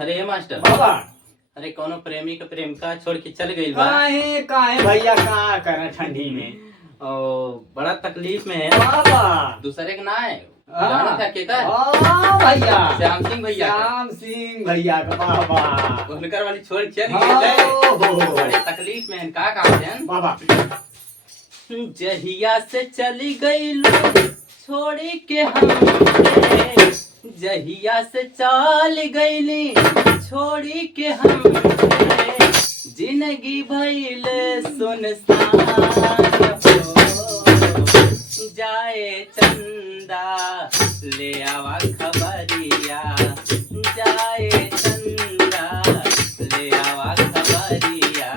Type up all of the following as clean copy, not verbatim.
अरे मास्टर बाबा अरे कौनो प्रेमी के प्रेमिका छोड़ के चल गई बा। काहे काहे भैया कहाँ करे ठंडी में। ओ बड़ा तकलीफ में है बाबा दूसरे के ना है हाँ। जाना था के का भैया श्याम सिंह भैया का। श्याम सिंह भैया का बाबा उनकर वाली छोड़ चल हाँ, गई हो। बड़े तकलीफ में है का काम है बाबा जहिया से चली गई लो छोड़ी के हम जहिया से चल गईली छोड़ी के हम जिंदगी भइल सुनसान हो जाए चंदा ले आवा खबरिया जाए चंदा ले आवा खबरिया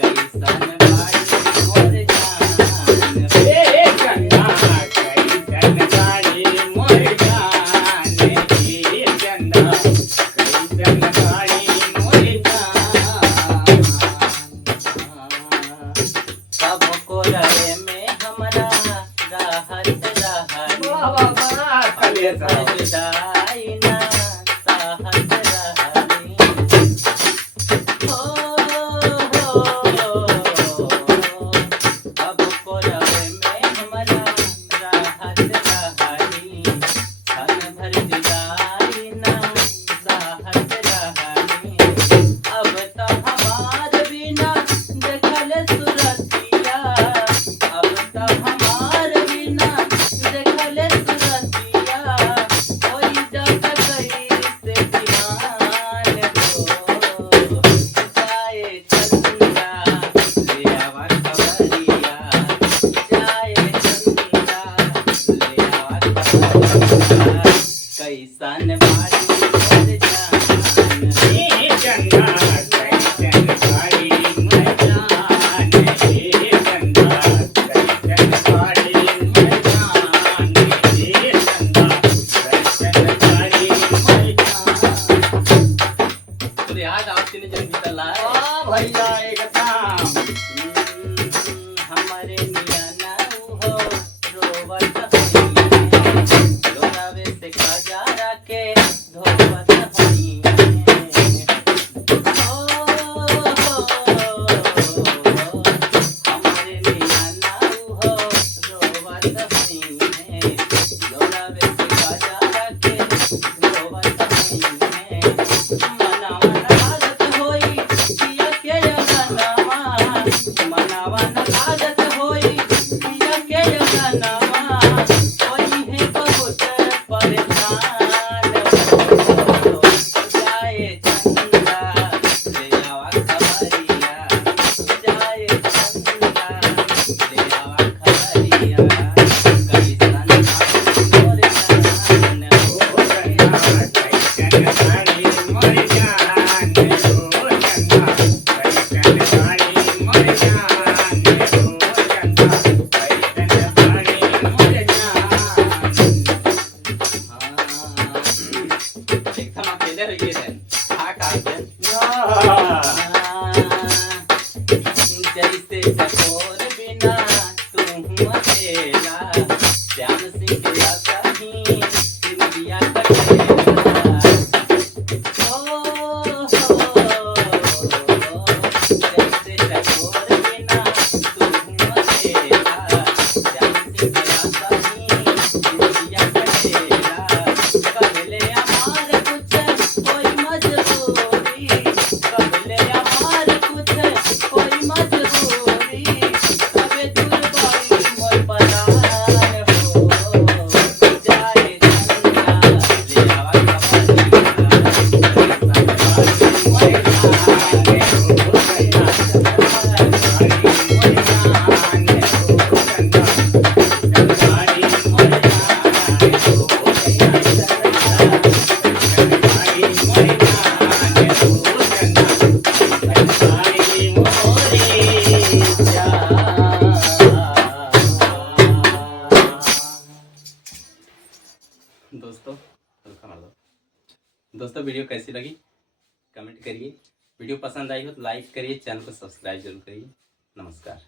कैसन बाड़ी मोर जान ए चंदा कैसन गाड़ी मोर जान ए चंदा कैसन गाड़ी मोर जान। कब को रहे में हमरा राहत रहनी बाबा कलेजा विदाई ना साहत रहनी अब को रहे में हमरा राहत रहनी छन भर विदाई ना साहत रहनी अब तो हमार बिना देखल सुरतिया अब तो हमार बिना देखल सुरतिया कोई जग कैसे ध्यान हो जाए चंदा ले आवा खबरिया जाए चंदा ले आवा खबरिया कैसन बाड़ी मोर जान ए चंदा कैसन गाड़ी मोर जान ए चंदा कैसन गाड़ी मोर जान ए चंदा कैसन गाड़ी मोर जान। तो याद आपके लिए जल्दी चला है भैया एक काम हमारे मियाँ ना हो रोवत होई लोरावे से खजारा के धोवत होई हमारे मियाँ ना हो रोवत होई लोरावे से खजारा के धोवत होई मनावा लागत होई पिया के अगनवा मनावा लागत होई पिया के अगनवा होई है बहुत परेशान हो जाए चंदा ले आवा खबरिया जाए चंदा ले आवा खबरिया कैसन मोर जान ओ चंदा कैसन गाड़ी मोर जान ओ चंदा कैसन गाड़ी मोर जान ओ चंदा कैसन गाड़ी मोर जान। एकदम अकेले रहिए थे हाँ कागज जैसे चकोर बिना तुम अकेला श्याम सिंह के कहीं जिंदगिया कटेला जैसे चकोर बिना तुम अकेला श्याम सिंह के कहीं जिंदगिया कटेला कहले हमार कुछ कोई मजबूरी कहले हमार कुछ कोई मजबूरी अबे दूर बड़ी मोर परान हो जाए चंदा ले आवा दोस्तों वीडियो कैसी लगी कमेंट करिए वीडियो पसंद आई हो तो लाइक करिए चैनल को सब्सक्राइब जरूर करिए नमस्कार।